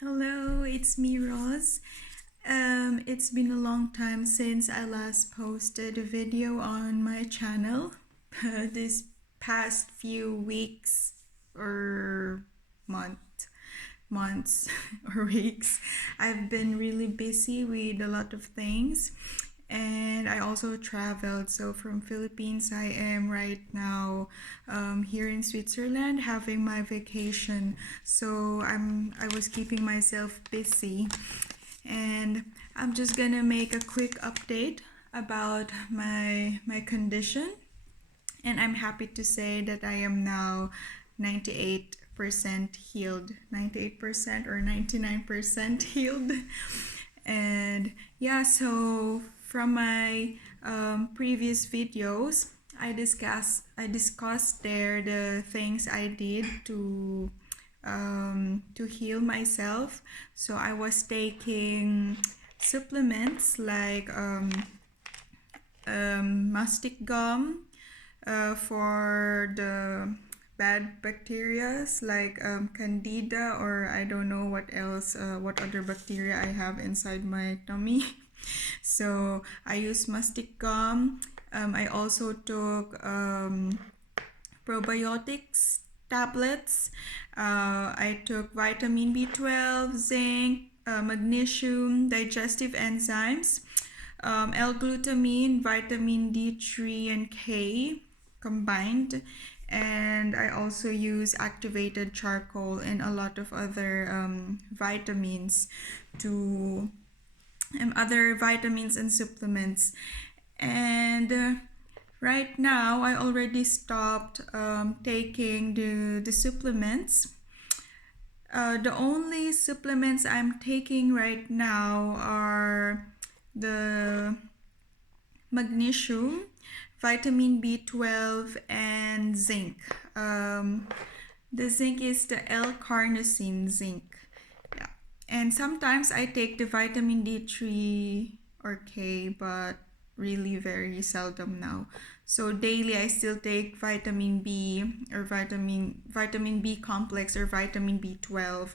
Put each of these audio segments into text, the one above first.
Hello, it's me, Roz. It's been a long time since I last posted a video on my channel. This past few weeks or month, months or weeks, I've been really busy with a lot of things. And I also traveled. So from Philippines, I am right now here in Switzerland having my vacation. So I was keeping myself busy, and I'm just gonna make a quick update about my condition. And I'm happy to say that I am now 98% healed, 98% or 99% healed. And yeah, so from my previous videos, I discussed there the things I did to heal myself. So I was taking supplements like mastic gum for the bad bacteria like candida, or I don't know what else, what other bacteria I have inside my tummy. So I use mastic gum. I also took probiotics tablets. I took vitamin B12, zinc, magnesium, digestive enzymes, L-glutamine, vitamin D3 and K combined, and I also use activated charcoal and a lot of other vitamins to other vitamins and supplements. And right now I already stopped taking the supplements. The only supplements I'm taking right now are the magnesium, vitamin B12, and zinc. The zinc is the L-carnosine zinc. Yeah. And sometimes I take the vitamin D3 or K, but really very seldom now. So daily I still take vitamin B or vitamin B complex or vitamin B12.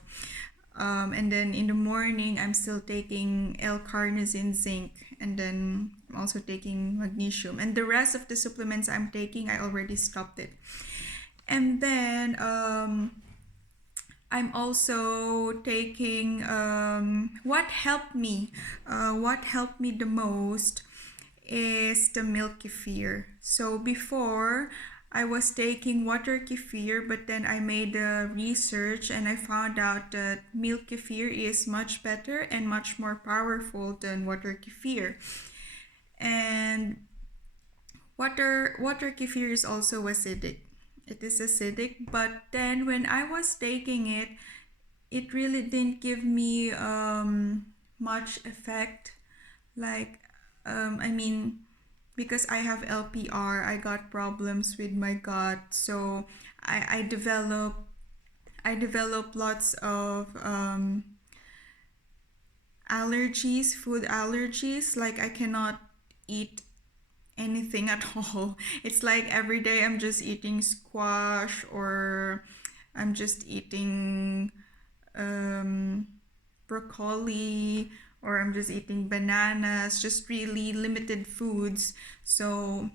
And then in the morning I'm still taking L-carnosine zinc, and then I'm also taking magnesium. And the rest of the supplements I'm taking, I already stopped it. And then I'm also taking what helped me the most is the milk kefir. So before I was taking water kefir, but then I made a research and I found out that milk kefir is much better and much more powerful than water kefir. And water kefir is also acidic. It is acidic, but then when I was taking it, it really didn't give me much effect. Like, because I have LPR, I got problems with my gut, so I developed lots of allergies, food allergies. Like I cannot eat anything at all. It's like every day I'm just eating squash, or I'm just eating broccoli, or I'm just eating bananas, just really limited foods. So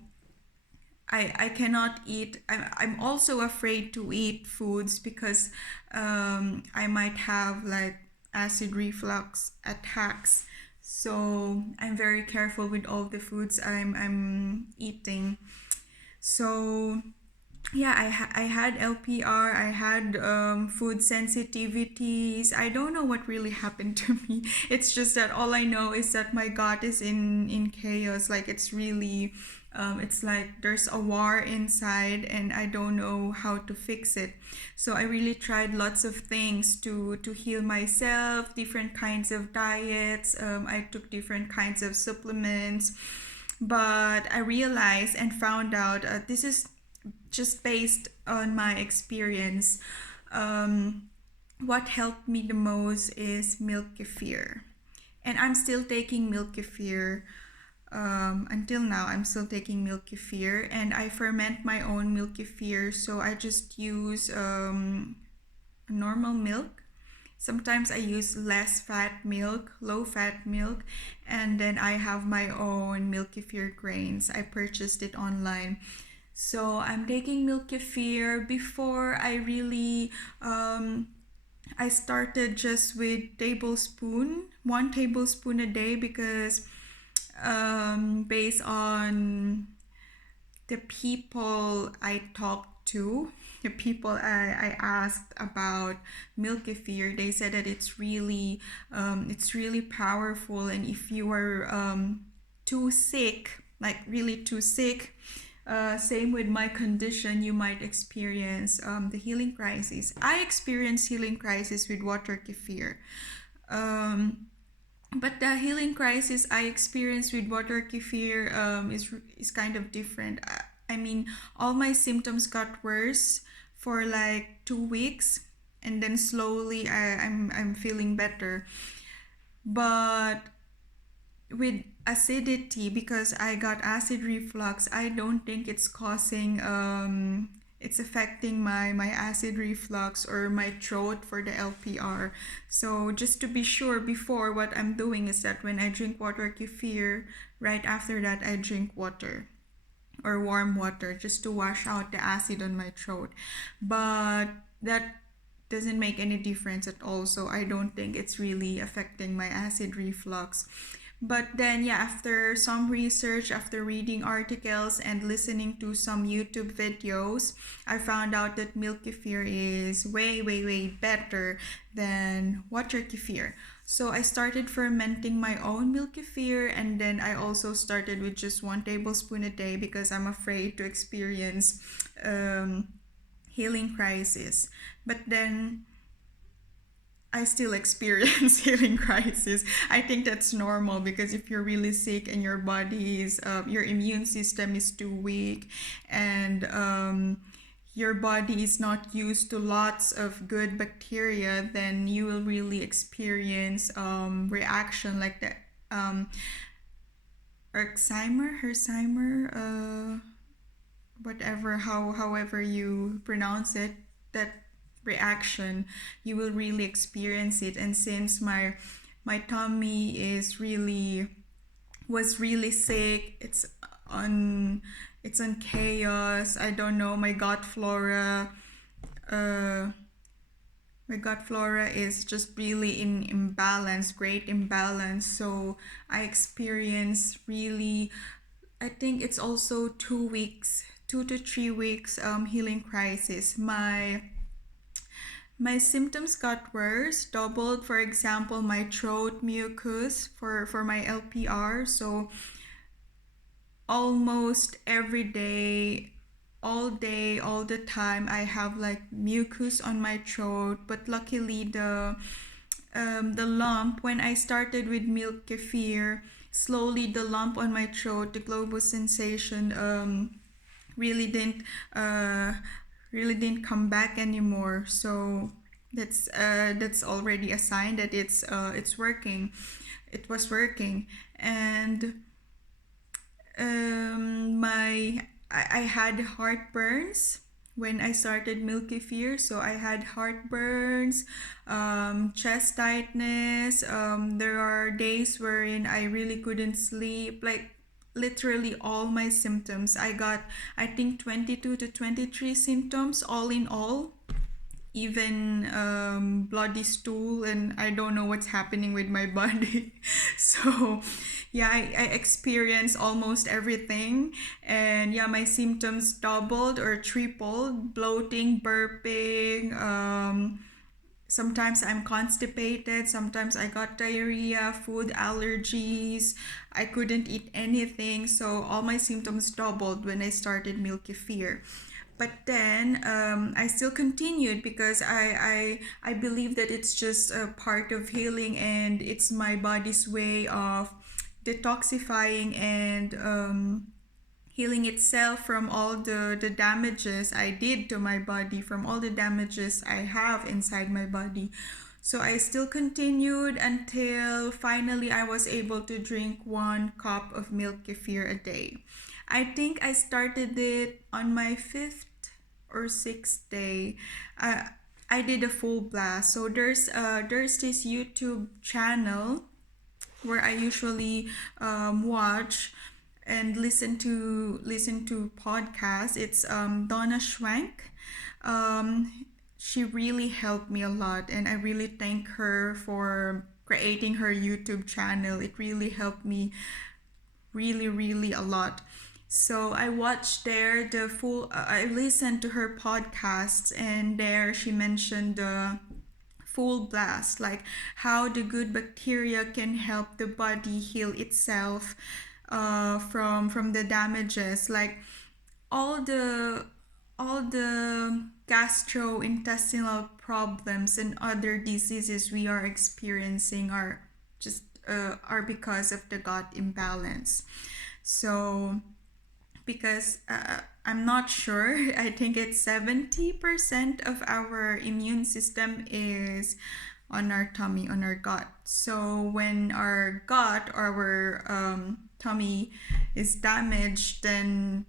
I cannot eat. I'm also afraid to eat foods because I might have like acid reflux attacks. So I'm very careful with all the foods I'm eating. So yeah, I had LPR, I had food sensitivities. I don't know what really happened to me. It's just that all I know is that my gut is in chaos. Like it's really, it's like there's a war inside, and I don't know how to fix it. So I really tried lots of things to heal myself, different kinds of diets. I took different kinds of supplements, but I realized and found out this is just based on my experience. What helped me the most is milk kefir, and I'm still taking milk kefir. Until now, I'm still taking milk kefir, and I ferment my own milk kefir. So I just use normal milk, Sometimes I use less fat milk, low fat milk, and then I have my own Milk Kefir Grains. I purchased it online. So I'm taking Milk Kefir. Before I really I started just with one tablespoon a day, because based on the people I talked to, the people I asked about Milk Kefir, they said that it's really powerful, and if you are too sick, like really too sick, same with my condition, you might experience the healing crisis. I experienced healing crisis with water kefir. But the healing crisis I experienced with water kefir is kind of different. I mean, all my symptoms got worse for like 2 weeks, and then slowly I'm feeling better. But with acidity, because I got acid reflux, I don't think it's causing it's affecting my acid reflux or my throat for the LPR. So just to be sure, before, what I'm doing is that when I drink water kefir, right after that I drink water or warm water, just to wash out the acid on my throat. But that doesn't make any difference at all, so I don't think it's really affecting my acid reflux. But then, yeah, after some research, after reading articles and listening to some YouTube videos, I found out that milk kefir is way, way, way better than water kefir. So I started fermenting my own milk kefir, and then I also started with just 1 tablespoon a day, because I'm afraid to experience healing crisis. But then I still experience healing crisis. I think that's normal, because if you're really sick and your body is, your immune system is too weak, and your body is not used to lots of good bacteria, then you will really experience reaction like that. Herxheimer, whatever, however you pronounce it, that reaction, you will really experience it. And since my tummy was really sick, it's on chaos. I don't know, my gut flora is just really in imbalance, great imbalance. So I experience really, I think it's also 2 to 3 weeks healing crisis. My symptoms got worse, doubled. For example, my throat mucus for my LPR. So almost every day, all day, all the time, I have like mucus on my throat. But luckily, the lump, when I started with milk kefir, slowly the lump on my throat, the globus sensation, really didn't come back anymore. So that's already a sign that it's working. It was working. And I had heartburns when I started milk kefir. So I had heartburns, chest tightness. There are days wherein I really couldn't sleep, like literally all my symptoms. I got, I think, 22 to 23 symptoms all in all, even bloody stool, and I don't know what's happening with my body. So yeah, I experienced almost everything. And yeah, my symptoms doubled or tripled: bloating, burping, sometimes I'm constipated, sometimes I got diarrhea, food allergies, I couldn't eat anything. So all my symptoms doubled when I started milk kefir. But then I still continued, because I believe that it's just a part of healing, and it's my body's way of detoxifying and healing itself from all the damages I did to my body, from all the damages I have inside my body. So I still continued until finally I was able to drink 1 cup of milk kefir a day. I think I started it on my 5th or 6th day. I did a full blast. So there's this YouTube channel where I usually watch and listen to podcasts. It's Donna Schwenk. She really helped me a lot, and I really thank her for creating her YouTube channel. It really helped me really a lot. So I watched there the full I listened to her podcasts, and there she mentioned the full blast, like how the good bacteria can help the body heal itself from the damages, like all the all the gastrointestinal problems and other diseases we are experiencing are because of the gut imbalance. So because I'm not sure, I think it's 70% of our immune system is on our tummy, on our gut. So when our gut or our tummy is damaged, then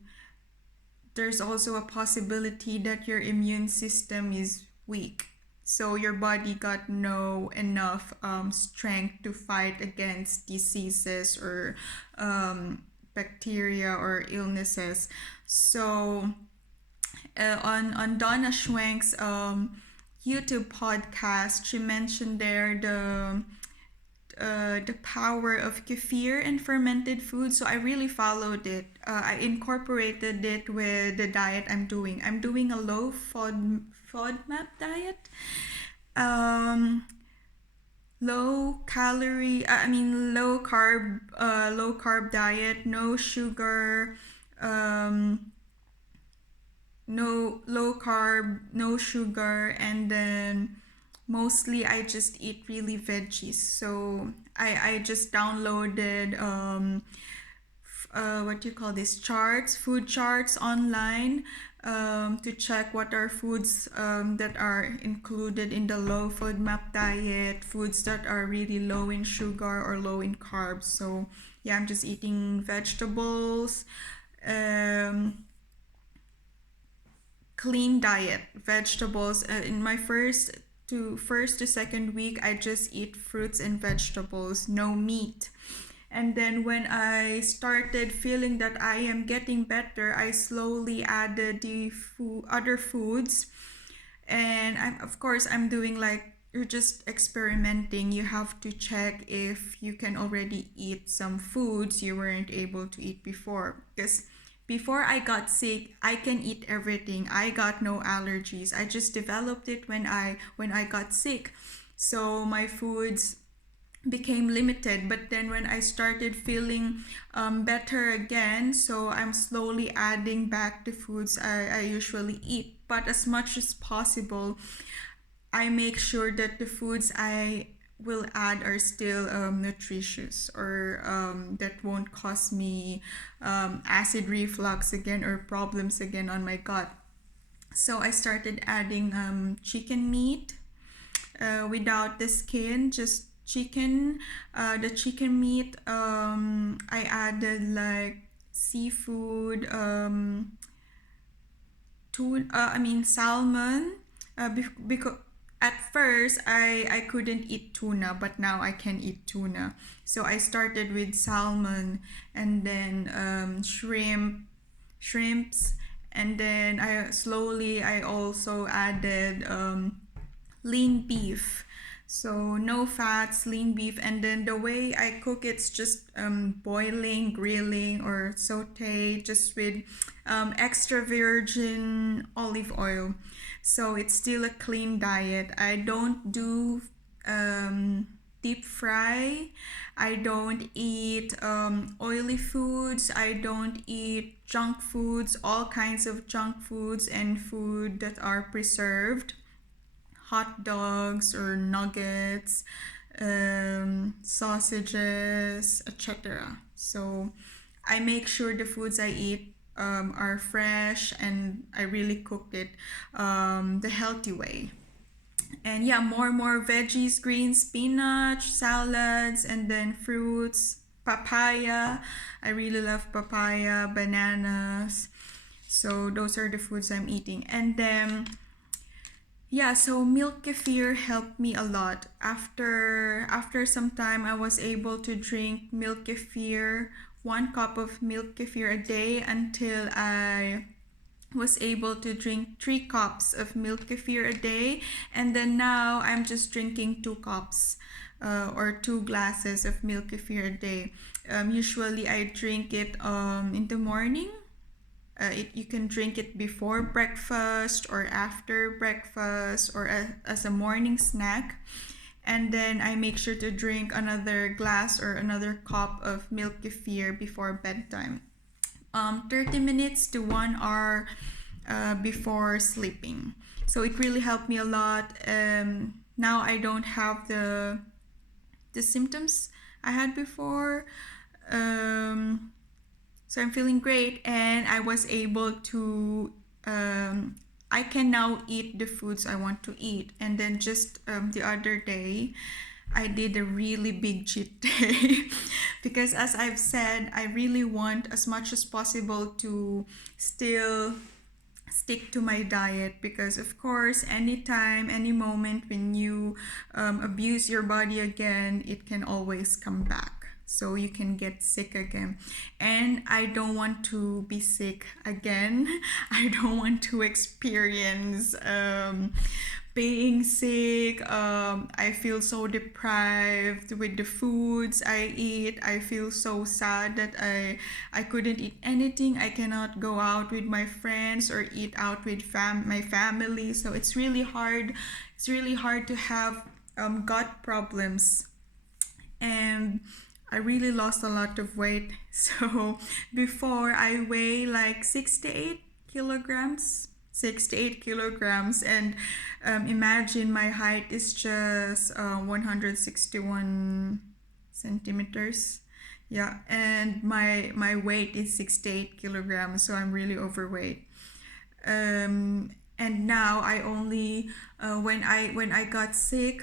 there's also a possibility that your immune system is weak. So your body got no enough strength to fight against diseases or bacteria or illnesses. So on Donna Schwenk's YouTube podcast, she mentioned there the power of kefir and fermented food. So I really followed it. I incorporated it with the diet I'm doing. I'm doing a low FODMAP diet. Low calorie, low carb diet, no sugar, no low carb, no sugar, and then mostly I just eat really veggies. So I just downloaded what do you call this, food charts online, to check what are foods that are included in the low FODMAP diet, foods that are really low in sugar or low in carbs. So yeah, I'm just eating vegetables, clean diet, vegetables. In my first to second week, I just eat fruits and vegetables, no meat. And then when I started feeling that I am getting better, I slowly added the other foods. And I'm doing, like, you're just experimenting. You have to check if you can already eat some foods you weren't able to eat before. Because before I got sick, I can eat everything. I got no allergies. I just developed it when I got sick. So my foods became limited. But then when I started feeling better again, so I'm slowly adding back the foods I usually eat. But as much as possible, I make sure that the foods I will add are still nutritious, or that won't cause me acid reflux again or problems again on my gut. So I started adding chicken meat without the skin, just chicken. The chicken meat, I added like seafood, salmon, because at first I couldn't eat tuna, but now I can eat tuna. So I started with salmon, and then shrimps, and then I also added lean beef. So no fats, lean beef, and then the way I cook it's just boiling, grilling, or saute, just with extra virgin olive oil. So it's still a clean diet. I don't do deep fry. I don't eat oily foods. I don't eat junk foods, all kinds of junk foods and food that are preserved, hot dogs or nuggets, sausages, etc. So I make sure the foods I eat are fresh, and I really cook it the healthy way. And yeah, more veggies, greens, spinach, salads, and then fruits, papaya. I really love papaya, bananas. So those are the foods I'm eating. And then Yeah, so milk kefir helped me a lot. After some time, I was able to drink milk kefir, 1 cup of milk kefir a day, until I was able to drink 3 cups of milk kefir a day. And then now I'm just drinking 2 cups, or 2 glasses of milk kefir a day. Usually I drink it in the morning. You can drink it before breakfast or after breakfast, or as a morning snack. And then I make sure to drink another glass or another cup of milk kefir before bedtime. 30 minutes to 1 hour before sleeping. So it really helped me a lot. Now I don't have the symptoms I had before. So I'm feeling great, and I was able to, I can now eat the foods I want to eat. And then just the other day, I did a really big cheat day because, as I've said, I really want as much as possible to still stick to my diet, because of course anytime, any moment when you abuse your body again, it can always come back. So you can get sick again. And I don't want to be sick again. I don't want to experience being sick. I feel so deprived with the foods I eat. I feel so sad that I couldn't eat anything. I cannot go out with my friends or eat out with my family. So it's really hard. It's really hard to have gut problems. And I really lost a lot of weight. So before, I weigh like 6 to 8 kilograms. 6 to 8 kilograms. And imagine my height is just 161 centimeters. Yeah, and my weight is 6 to 8 kilograms. So I'm really overweight. And now I only when I got sick,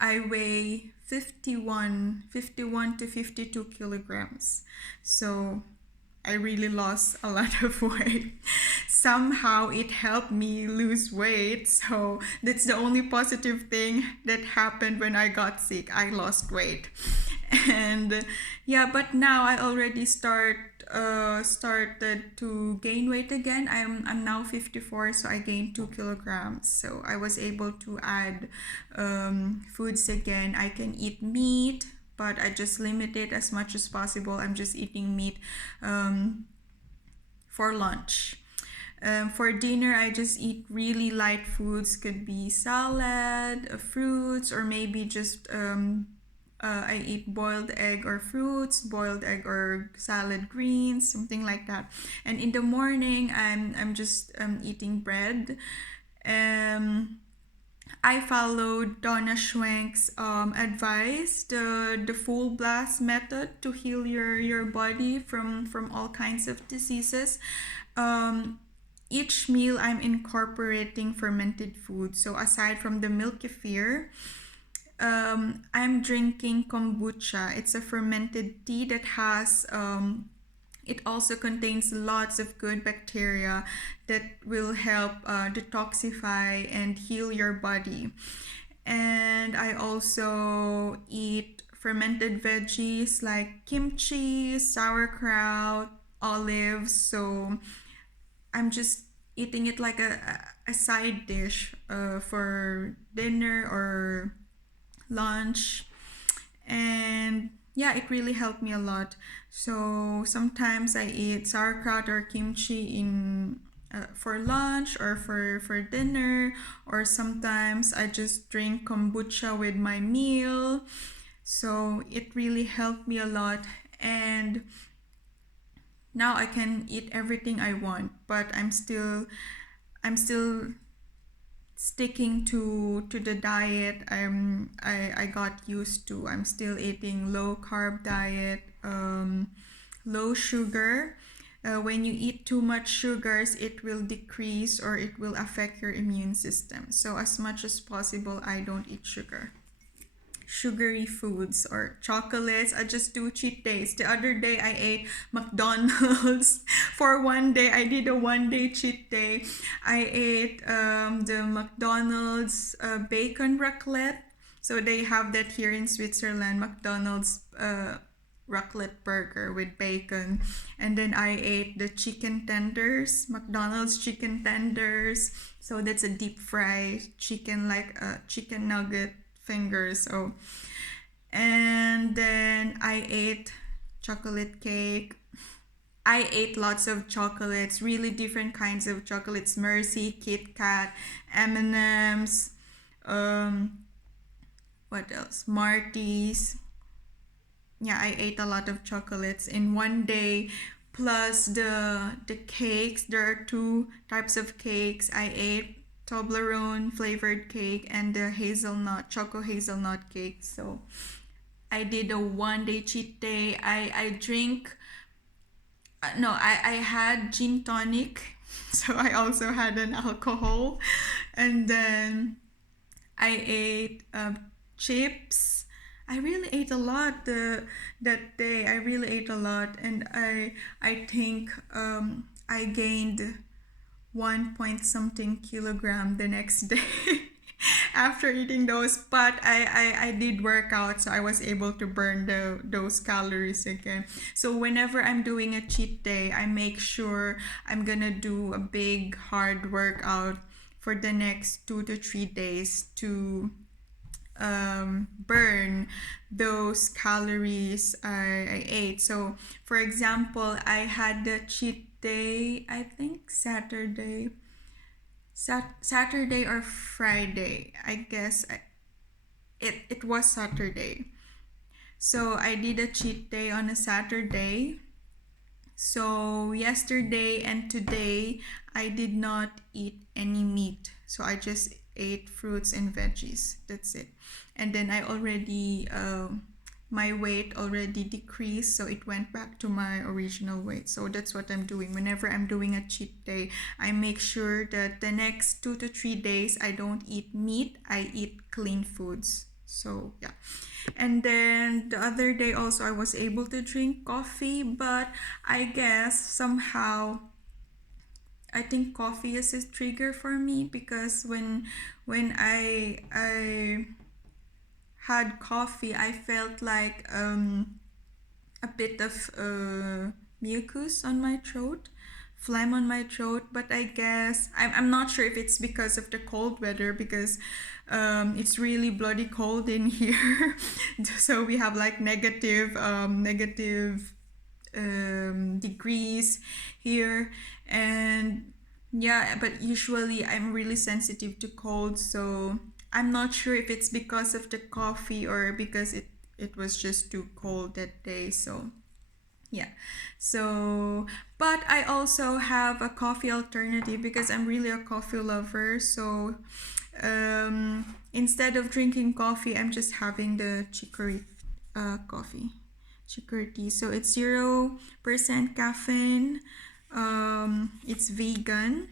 I weigh 51 to 52 kilograms. So I really lost a lot of weight. Somehow it helped me lose weight. So that's the only positive thing that happened when I got sick. I lost weight. And yeah, but now I already started to gain weight again. I'm now 54, so I gained 2 kilograms. So I was able to add foods again. I can eat meat, but I just limit it as much as possible. I'm just eating meat for lunch. For dinner, I just eat really light foods. Could be salad, fruits, or maybe just I eat boiled egg or fruits, boiled egg or salad greens, something like that. And in the morning, I'm just eating bread. I followed Donna Schwenk's advice, the full blast method, to heal your body from all kinds of diseases. Each meal I'm incorporating fermented food. So aside from the milk kefir, I'm drinking kombucha. It's a fermented tea that has it also contains lots of good bacteria that will help detoxify and heal your body. And I also eat fermented veggies like kimchi, sauerkraut, olives. So I'm just eating it like a side dish for dinner or lunch. And yeah, it really helped me a lot. So sometimes I eat sauerkraut or kimchi in for lunch or for dinner, or sometimes I just drink kombucha with my meal. So it really helped me a lot. And now I can eat everything I want, but I'm still sticking to the diet I got used to. I'm still eating low carb diet, low sugar. When you eat too much sugars, it will decrease or it will affect your immune system. So as much as possible, I don't eat sugar. sugary foods or chocolates. I just do cheat days. The other day I ate McDonald's. For one day, I did a 1 day cheat day. I ate the McDonald's bacon raclette. So they have that here in Switzerland, McDonald's raclette burger with bacon. And then I ate the chicken tenders, McDonald's chicken tenders. So that's a deep fry chicken, like a chicken nugget fingers. So, and then I ate chocolate cake. I ate lots of chocolates, really different kinds of chocolates: Mercy, Kit Kat, M&M's, what else? Marty's. Yeah, I ate a lot of chocolates in 1 day. Plus the cakes. There are 2 types of cakes. I ate Toblerone flavored cake and the choco hazelnut cake. So I did a 1 day cheat day. I drink. No, I had gin tonic. So I also had an alcohol. And then I ate chips. I really ate a lot that day. I really ate a lot, and I think I gained 1 point something kilogram the next day after eating those. But I did work out, so I was able to burn those calories again. So whenever I'm doing a cheat day, I make sure I'm gonna do a big hard workout for the next 2 to 3 days to burn those calories I ate. So for example, I had the cheat day, I think Saturday or Friday. I guess it was Saturday. So I did a cheat day on a Saturday. So yesterday and today I did not eat any meat. So I just ate fruits and veggies. That's it. And then I already my weight already decreased, so it went back to my original weight. So that's what I'm doing. Whenever I'm doing a cheat day, I make sure that the next 2 to 3 days I don't eat meat. I eat clean foods. So yeah. And then the other day also I was able to drink coffee, but I guess somehow I think coffee is a trigger for me, because when I had coffee, I felt like a bit of mucus on my throat, phlegm on my throat. But I guess I'm not sure if it's because of the cold weather, because it's really bloody cold in here. So we have like negative degrees here. And yeah, but usually I'm really sensitive to cold, so I'm not sure if it's because of the coffee or because it was just too cold that day. So yeah. So but I also have a coffee alternative, because I'm really a coffee lover. So instead of drinking coffee, I'm just having the chicory coffee, chicory tea. So it's 0% caffeine. It's vegan,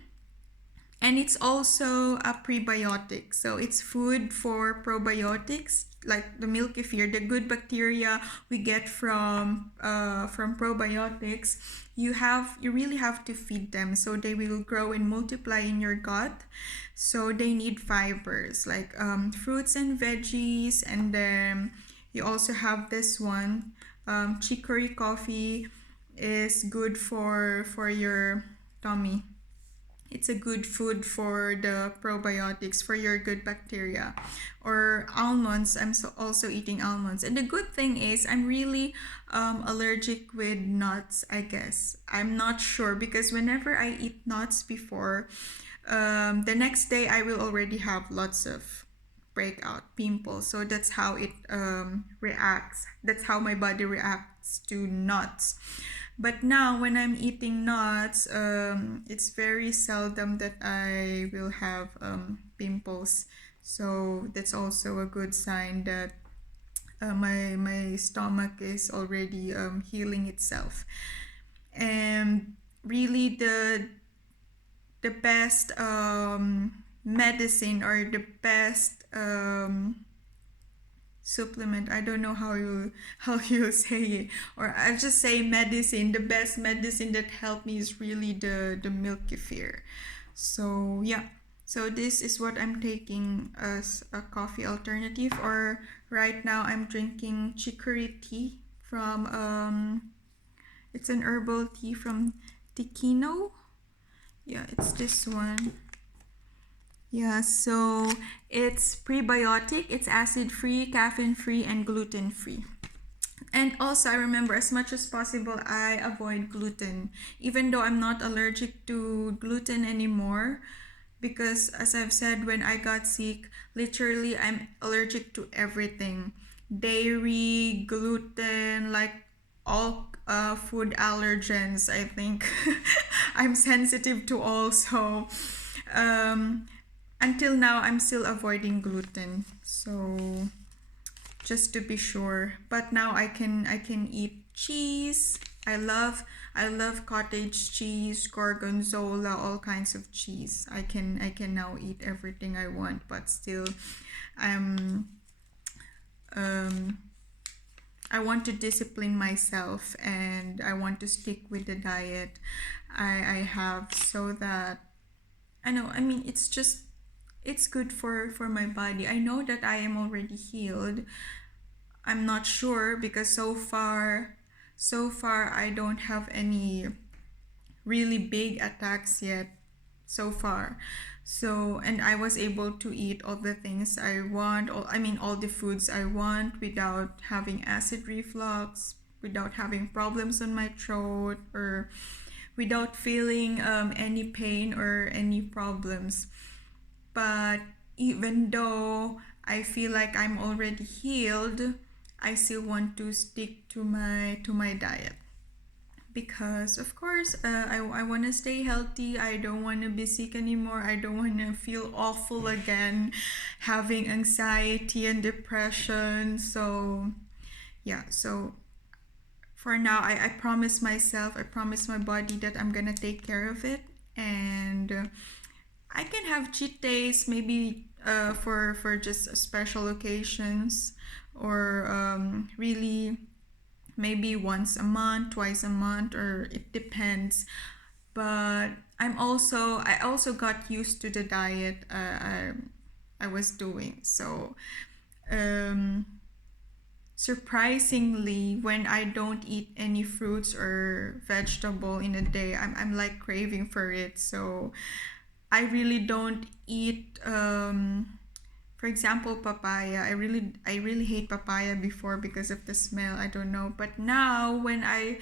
and it's also a prebiotic. So it's food for probiotics, like the milk kefir, the good bacteria we get from probiotics. You really have to feed them, so they will grow and multiply in your gut. So they need fibers like fruits and veggies. And then you also have this one, chicory coffee is good for your tummy. It's a good food for the probiotics, for your good bacteria. Or almonds. I'm also eating almonds. And the good thing is I'm really allergic with nuts, I guess. I'm not sure, because whenever I eat nuts before, the next day I will already have lots of breakout pimples. So that's how it reacts. That's how my body reacts to nuts. But now when I'm eating nuts, it's very seldom that I will have pimples. So that's also a good sign that my stomach is already healing itself. And really the best medicine, or the best supplement. I don't know how you say it, or I'll just say medicine. The best medicine that helped me is really the milk kefir. So yeah, so this is what I'm taking as a coffee alternative. Or right now I'm drinking chicory tea from it's an herbal tea from Tikino. Yeah, it's this one. Yeah, so it's prebiotic, it's acid free, caffeine free, and gluten free. And also, I remember, as much as possible, I avoid gluten, even though I'm not allergic to gluten anymore. Because, as I've said, when I got sick, literally, I'm allergic to everything: dairy, gluten, like all food allergens, I think. I'm sensitive to all, so until now, I'm still avoiding gluten. So just to be sure. But now I can eat cheese. I love cottage cheese, gorgonzola, all kinds of cheese. I can now eat everything I want, but still I want to discipline myself, and I want to stick with the diet I have, so that I know, I mean, it's good for my body. I know that I am already healed. I'm not sure, because so far I don't have any really big attacks yet so far. So, and I was able to eat all the things I want, all the foods I want, without having acid reflux, without having problems on my throat, or without feeling any pain or any problems. But even though I feel like I'm already healed, I still want to stick to my diet, because of course I want to stay healthy. I don't want to be sick anymore. I don't want to feel awful again, having anxiety and depression. So yeah, so for now, I promise myself, I promise my body that I'm gonna take care of it. And I can have cheat days, maybe for just special occasions, or really maybe once a month, twice a month, or it depends. But I also got used to the diet I was doing. So surprisingly, when I don't eat any fruits or vegetable in a day, I'm like craving for it. So I really don't eat for example, papaya. I really hate papaya before because of the smell. I don't know. But now, when I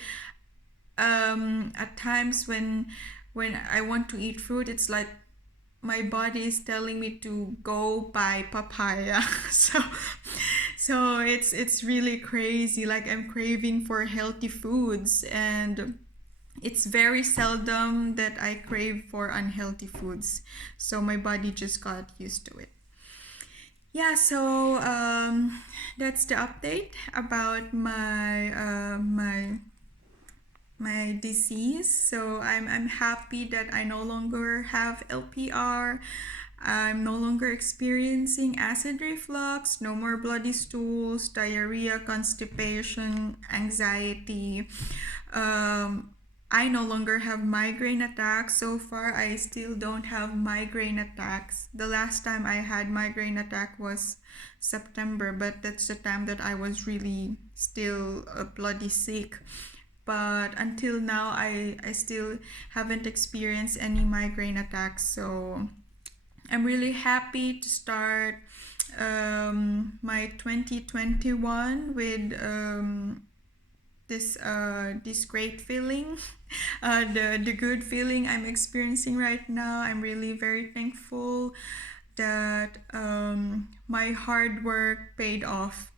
at times when I want to eat fruit, it's like my body is telling me to go buy papaya. So it's really crazy. Like, I'm craving for healthy foods, and it's very seldom that I crave for unhealthy foods. So my body just got used to it. Yeah, so that's the update about my disease. So I'm happy that I no longer have LPR. I'm no longer experiencing acid reflux, no more bloody stools, diarrhea, constipation, anxiety. I no longer have migraine attacks. So far, I still don't have migraine attacks. The last time I had migraine attack was September, but that's the time that I was really still bloody sick. But until now, I still haven't experienced any migraine attacks. So I'm really happy to start my 2021 with this great feeling, the good feeling I'm experiencing right now. I'm really very thankful that my hard work paid off,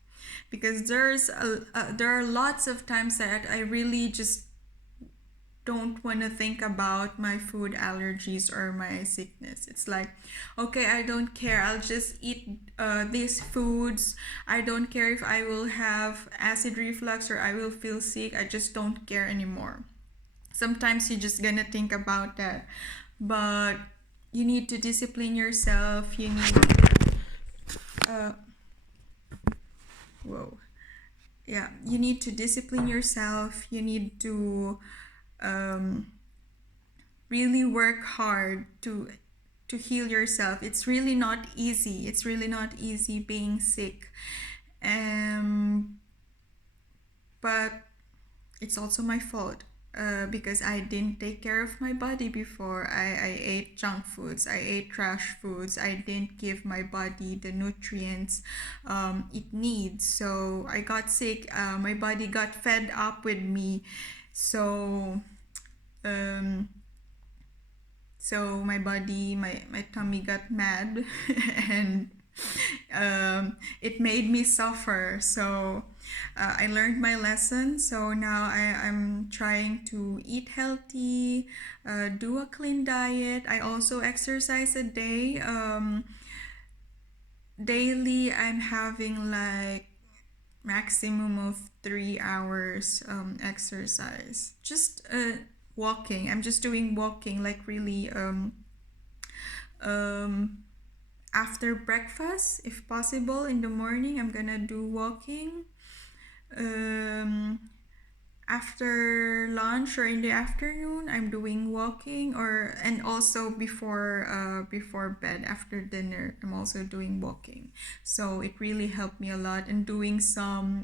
because there are lots of times that I really just don't want to think about my food allergies or my sickness. It's like, okay, I don't care. I'll just eat these foods. I don't care if I will have acid reflux or I will feel sick. I just don't care anymore. Sometimes you're just gonna think about that. But you need to discipline yourself. You need whoa. Yeah, you need to discipline yourself. You need to really work hard to heal yourself. It's really not easy. It's really not easy being sick. But it's also my fault, because I didn't take care of my body before. I ate junk foods, I ate trash foods, I didn't give my body the nutrients it needs. So I got sick, my body got fed up with me. So, my body, my tummy got mad and it made me suffer. So I learned my lesson. So now I'm trying to eat healthy, do a clean diet. I also exercise a day. Daily, I'm having like maximum of 3 hours exercise. Just walking. I'm just doing walking, like really after breakfast, if possible. In the morning, I'm gonna do walking. After lunch or in the afternoon, I'm doing walking, and also before bed, after dinner, I'm also doing walking. So it really helped me a lot, and doing some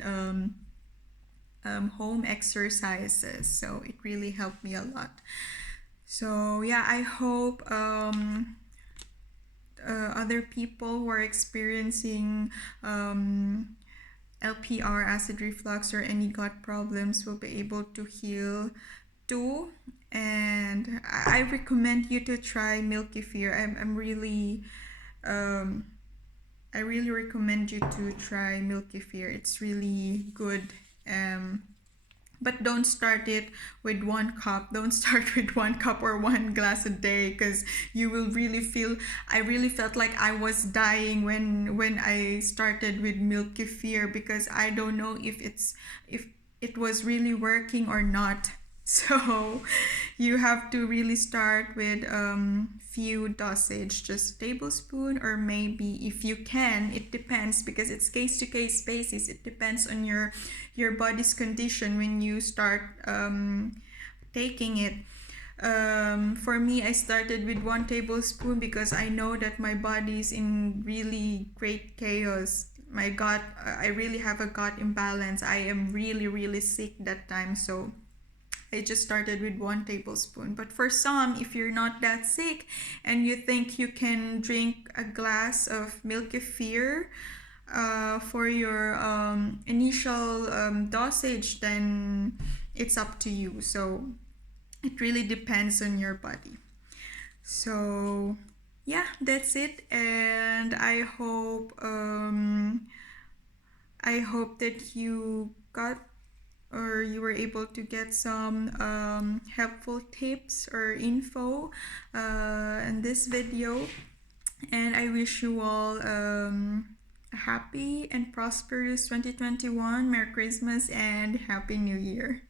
home exercises. So it really helped me a lot. So yeah, I hope other people who are experiencing LPR, acid reflux, or any gut problems will be able to heal too. And I recommend you to try Milk Kefir. I really recommend you to try Milk Kefir. It's really good. But don't start it with 1 cup. Don't start with 1 cup or 1 glass a day, because you will really feel. I really felt like I was dying when I started with Milk Kefir, because I don't know if it was really working or not. So you have to really start with few dosage, just tablespoon, or maybe if you can, it depends, because it's case to case basis. It depends on your body's condition when you start taking it. For me, I started with 1 tablespoon because I know that my body's in really great chaos. My gut, I really have a gut imbalance. I am really, really sick that time. So I just started with 1 tablespoon. But for some, if you're not that sick and you think you can drink a glass of milk kefir for your initial dosage, then it's up to you. So it really depends on your body. So yeah, that's it. And I hope that you got, or you were able to get some helpful tips or info in this video. And I wish you all a happy and prosperous 2021. Merry Christmas and Happy New Year.